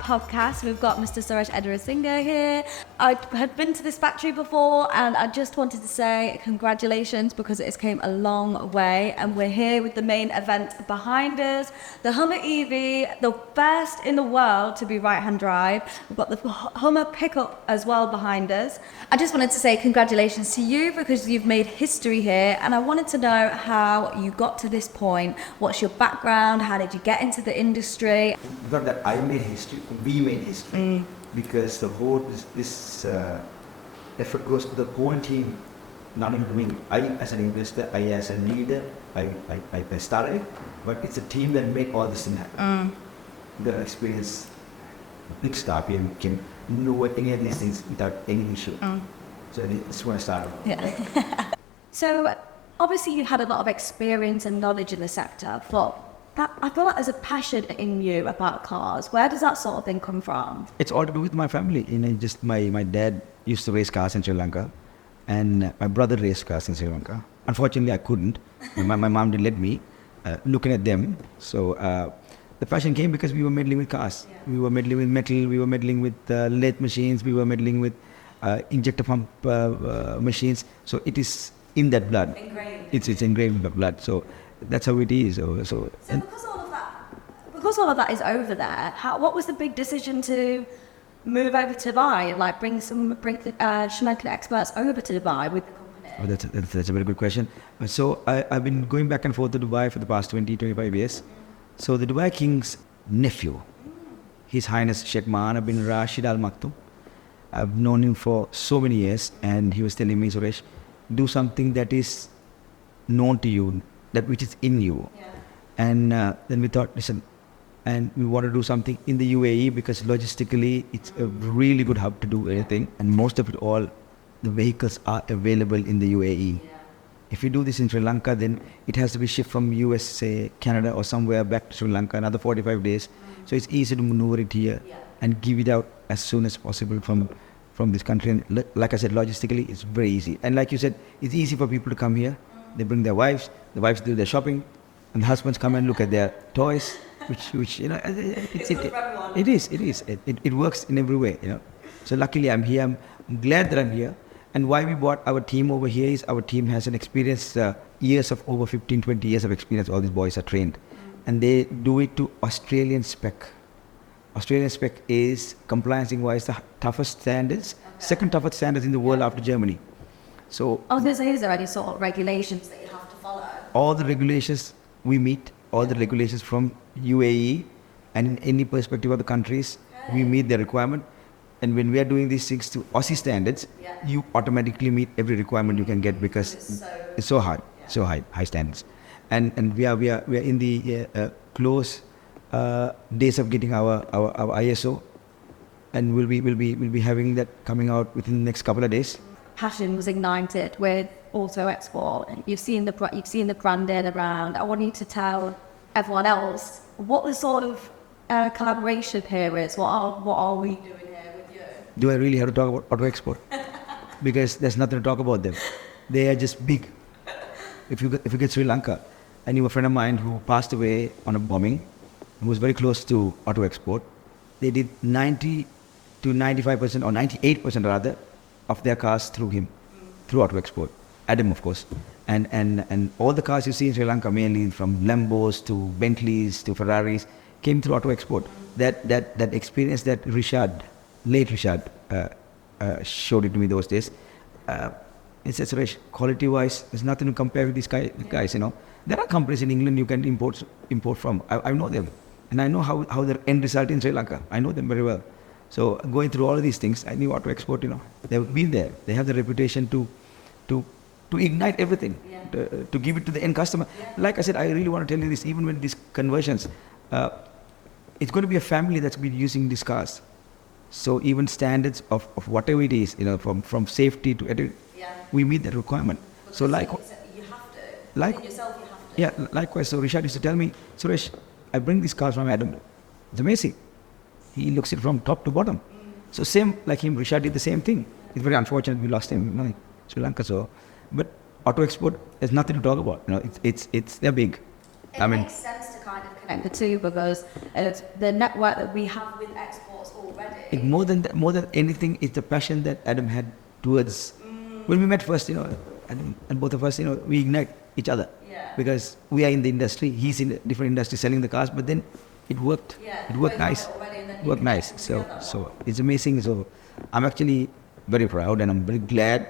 podcast. We've got Mr. Suresh Edwarasinghe here. I had been to this factory before and I just wanted to say congratulations because it has came a long way, and we're here with the main event behind us, the Hummer EV, the first in the world to be right-hand drive. We've got the Hummer pickup as well behind us. I just wanted to say congratulations to you because you've made history here, and I wanted to know how you got to this point. What's your background? How did you get into the industry? Not that I made history, we made history. Because the whole this effort goes to the whole team, not even me. I as an investor, I as a leader, I started, but it's a team that made all this thing happen. The experience, big star PM can know any of these things without any issue. So that's when I started. Yeah. So obviously you've had a lot of experience and knowledge in the sector, but I feel like there's a passion in you about cars. Where does that sort of thing come from? It's all to do with my family. Just my dad used to race cars in Sri Lanka, and my brother raced cars in Sri Lanka. Unfortunately, I couldn't. My mom didn't let me. Looking at them, so the passion came because we were meddling with cars. Yeah. We were meddling with metal. We were meddling with lathe machines. We were meddling with injector pump machines. So it is in that blood. Ingrained. It's ingrained in the blood. So that's how it is. So because all of that is over there, what was the big decision to move over to Dubai, like bring the Sri Lankan experts over to Dubai with the company? Oh, that's a very good question. So I've been going back and forth to Dubai for the past 25 years. So the Dubai King's nephew, His Highness Sheikh Mohammed bin Rashid Al Maktoum, I've known him for so many years, and he was telling me, Suresh, do something that is known to you, that which is in you. Yeah. And then we thought, listen, and we want to do something in the UAE because logistically it's a really good hub to do anything, and most of it all, the vehicles are available in the UAE. Yeah. If you do this in Sri Lanka, then it has to be shipped from USA, Canada or somewhere back to Sri Lanka, another 45 days. So it's easy to maneuver it here and give it out as soon as possible from this country. And like I said, logistically, it's very easy. And like you said, it's easy for people to come here. They bring their wives, the wives do their shopping, and the husbands come and look at their toys, which you know, it is. It works in every way, you know. So luckily I'm here. I'm glad that I'm here. And why we brought our team over here is our team has an experience, years of over 15, 20 years of experience. All these boys are trained. And they do it to Australian spec. Australian spec is compliance-wise the toughest standards, second toughest standards in the world after Germany. So I was going to say, is there any sort of regulations that you have to follow? all the regulations we meet, all the regulations from UAE and in any perspective of the countries, we meet the requirement. And when we are doing these things to Aussie standards, you automatically meet every requirement you can get because it's so hard, so high standards. And we are in the close days of getting our ISO, and we'll be having that coming out within the next couple of days. Passion was ignited with AutoExport. You've seen the branding around. I want you to tell everyone else what the sort of collaboration here is. What are we doing here with you? Do I really have to talk about AutoExport? Because there's nothing to talk about them. They are just big. If you get Sri Lanka, I knew a friend of mine who passed away on a bombing, who was very close to AutoExport. They did 90 to 95% or 98% rather of their cars through him, through AutoExport. Adam, of course. And all the cars you see in Sri Lanka, mainly from Lambos to Bentleys to Ferraris, came through AutoExport. That experience that late Rishad, showed it to me those days. It says, Suresh, quality-wise, there's nothing to compare with these guys, you know. There are companies in England you can import from. I know them. And I know how their end result in Sri Lanka. I know them very well. So going through all of these things, I knew AutoExport, you know. They've been there. They have the reputation to ignite everything, to give it to the end customer. Like I said, I really want to tell you this, even with these conversions, it's going to be a family that's been using these cars. So even standards of whatever it is, you know, from safety to everything, we meet that requirement. Because so like, you have to. Like yourself, you have to. Yeah, likewise. So Rishad used to tell me, Suresh, I bring these cars from Adam. It's amazing. He looks it from top to bottom. So same like him, Rishad did the same thing. It's very unfortunate we lost him, you know, in Sri Lanka. So, but AutoExport has nothing to talk about. You know, it's they're big. It makes sense to kind of connect the two because it's the network that we have with exports already. More than that, more than anything, it's the passion that Adam had towards. When we met first, and both of us, we ignite each other. Yeah. Because we are in the industry, he's in a different industry selling the cars, but then it worked. Yeah, it worked nice. It worked nice. So it's amazing. So I'm actually very proud and I'm very glad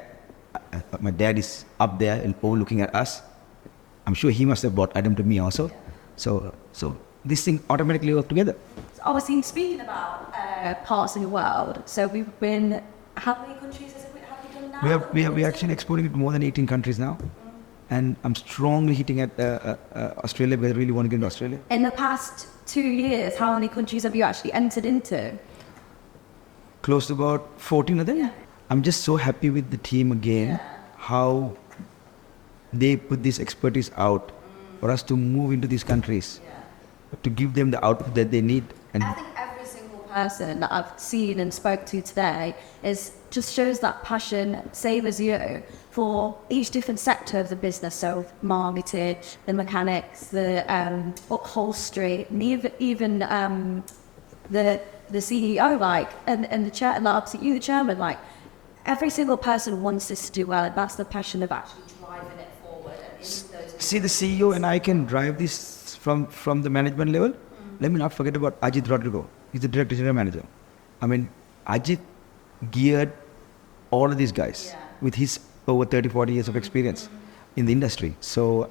my dad is up there and overlooking at us. I'm sure he must have brought Adam to me also. Yeah. So this thing automatically worked together. So obviously, speaking about parts of the world, so we've been, how many countries have we done now? We are actually exporting it to more than 18 countries now. And I'm strongly hitting at Australia because I really want to get into Australia. In the past 2 years, how many countries have you actually entered into? Close to about 14 of them. Yeah. I'm just so happy with the team again, how they put this expertise out for us to move into these countries, to give them the output that they need. And I think every single person that I've seen and spoke to today just shows that passion, same as you, for each different sector of the business. So marketing, the mechanics, the upholstery, and even the CEO, and the chair, and obviously you, the chairman, every single person wants this to do well, and that's the passion of actually driving it forward. And into those see, the CEO and I can drive this from the management level. Let me not forget about Ajit Rodrigo. He's the director general manager. I mean, Ajit geared all of these guys with his over 30, 40 years of experience in the industry. So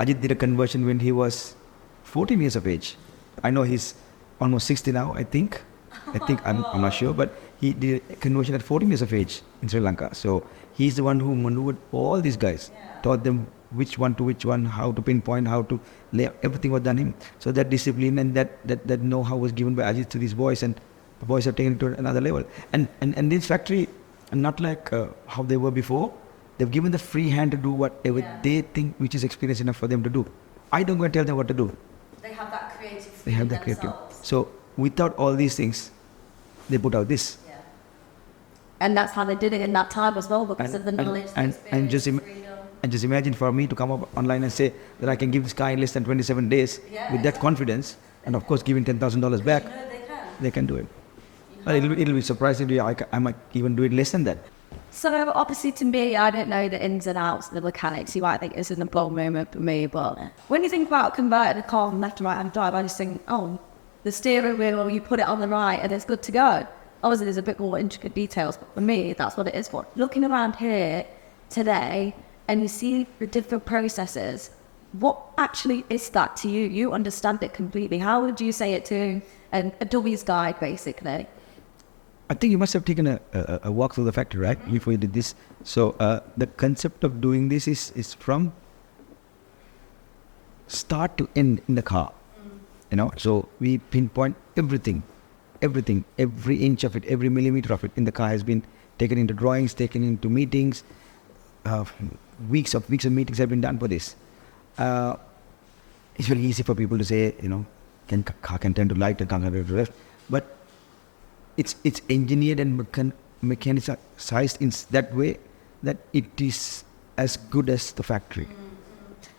Ajit did a conversion when he was 14 years of age. I know he's almost 60 now, I think. I'm not sure, but he did a conversion at 14 years of age in Sri Lanka. So he's the one who maneuvered all these guys, taught them which one to which one, how to pinpoint, how to lay, everything was done him. So that discipline and that know-how was given by Ajit to these boys, and the boys have taken it to another level. And this factory, not like how they were before, they've given the free hand to do whatever they think which is experience enough for them to do. I don't go and tell them what to do. They have that creative freedom. They have that creative. So without all these things, they put out this. Yeah. And that's how they did it in that time as well, because of the knowledge, the experience, freedom. And just imagine for me to come up online and say that I can give this car in less than 27 days with that confidence, and of course giving $10,000 back. They can do it. But it'll be surprising to you. I might even do it less than that. So obviously to me, I don't know the ins and outs of the mechanics. You might think it's an important moment for me, but when you think about converting a car from left to right hand drive, I just think, oh, the steering wheel, you put it on the right and it's good to go. Obviously there's a bit more intricate details, but for me, that's what it is for. Looking around here today and you see the different processes, what actually is that to you? You understand it completely. How would you say it to a dummy's guide, basically? I think you must have taken a walk through the factory, right, before you did this. So the concept of doing this is from start to end in the car. So we pinpoint everything, every inch of it, every millimeter of it in the car has been taken into drawings, taken into meetings. Weeks of meetings have been done for this. It's very easy for people to say, car can turn to light and car can turn to left, but it's engineered and mechanicized in that way that it is as good as the factory.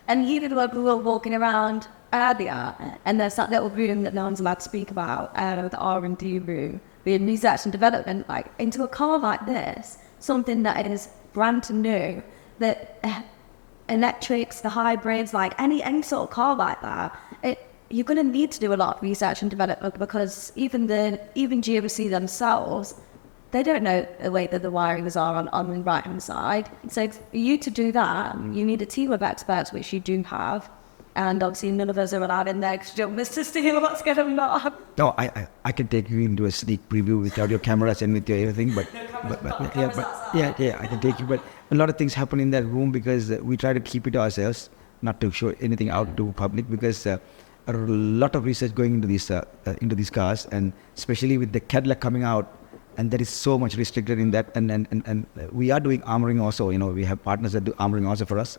And even when we were walking around earlier, and there's that little room that no one's allowed to speak about, the R&D room, the research and development, into a car like this, something that is brand new, that electrics, the hybrids, any sort of car like that, you're going to need to do a lot of research and development, because even GMC themselves, they don't know the way that the wirings are on the right hand side. So for you to do that, you need a team of experts, which you do have. And obviously none of us are allowed in there because you don't miss to see what's going on. No, I can take you into a sneak preview without your cameras and with your everything, but I can take you. But a lot of things happen in that room because we try to keep it to ourselves, not to show anything out to public, because a lot of research going into these cars, and especially with the Cadillac coming out, and there is so much restricted in that, and we are doing armoring also. We have partners that do armoring also for us.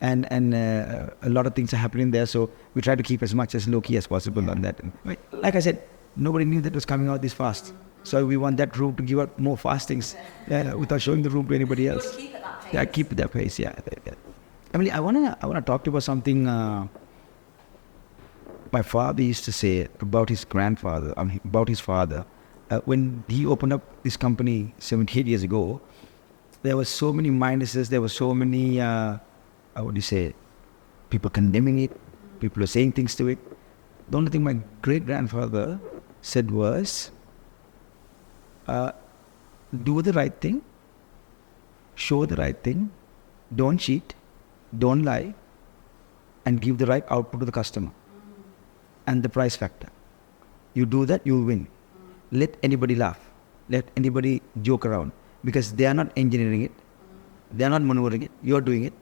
And a lot of things are happening there, so we try to keep as much as low-key as possible on that. And like I said, nobody knew that was coming out this fast. So we want that room to give out more fast things without showing the room to anybody else. Keep at that pace. Yeah, keep it that pace, yeah. Emily, I wanna talk to you about something my father used to say about his grandfather, about his father. When he opened up this company 78 years ago, there were so many minuses, there were so many, how would you say, people condemning it, people were saying things to it. The only thing my great-grandfather said was, do the right thing, show the right thing, don't cheat, don't lie, and give the right output to the customer. And the price factor. You do that, you will win. Let anybody laugh. Let anybody joke around. Because they are not engineering it. They are not maneuvering it. You are doing it.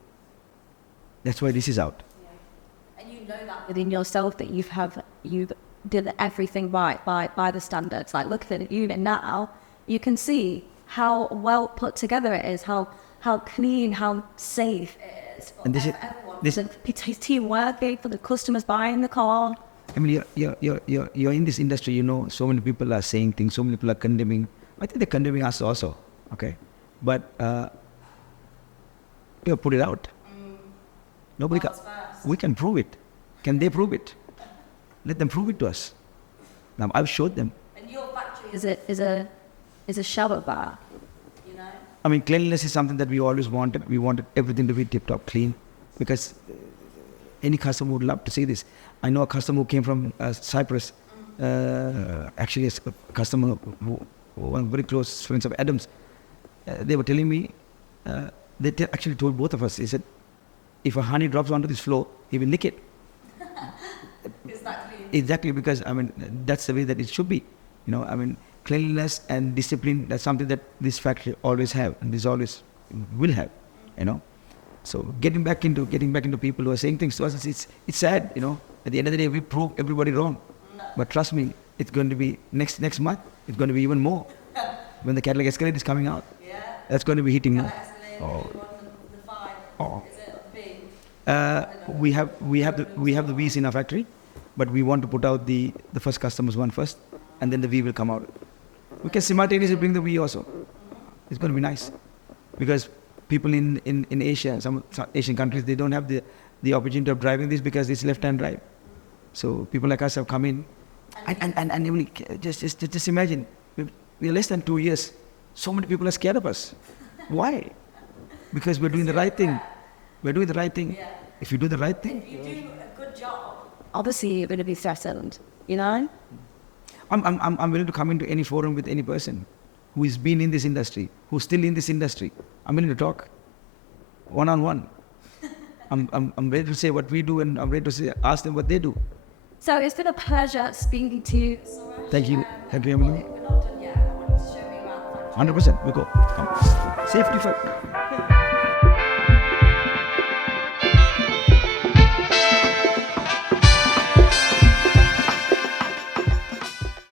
That's why this is out. Yeah. And you know that within yourself that you've did everything right by the standards. Like look at the unit now, you can see how well put together it is, how clean, how safe it is. And this is his team working for the customers buying the car. I mean, you're in this industry, you know, so many people are saying things, so many people are condemning. I think they're condemning us also, okay? But, put it out. Nobody can. We can prove it. Can they prove it? Let them prove it to us. Now, I've showed them. And your factory is a shower bar, you know? I mean, cleanliness is something that we always wanted. We wanted everything to be tip-top clean because any customer would love to see this. I know a customer who came from Cyprus, actually a customer who one very close friends of Adam's. They were telling me, they actually told both of us, he said, if a honey drops onto this floor, he will lick it. Exactly, because I mean, that's the way that it should be. You know, I mean, cleanliness and discipline, that's something that this factory always have, and this always will have, you know. So getting back into people who are saying things to us, it's sad, you know. At the end of the day, we prove everybody wrong. No. But trust me, it's going to be next month. It's going to be even more. When the Cadillac Escalade is coming out, that's going to be hitting more. We have the V's in our factory, but we want to put out the first customers one first, and then the V will come out. We can simultaneously bring the V also. It's going to be nice, because people in Asia, some Asian countries, they don't have the opportunity of driving this because it's left-hand drive. So people like us have come in, and just imagine, we're less than 2 years. So many people are scared of us. Why? Because we're doing the right thing. We're doing the right thing. Yeah. If you do the right thing, if you do a good job, obviously you're going to be threatened. You know. I'm willing to come into any forum with any person who has been in this industry, who's still in this industry. I'm willing to talk, one-on-one. I'm ready to say what we do, and I'm ready to ask them what they do. So it's been a pleasure speaking to you, Suresh. Thank you. Thank you, Emily. We're not done yet. I want you to show me around the factory. 100%. We go. Come. Safety first.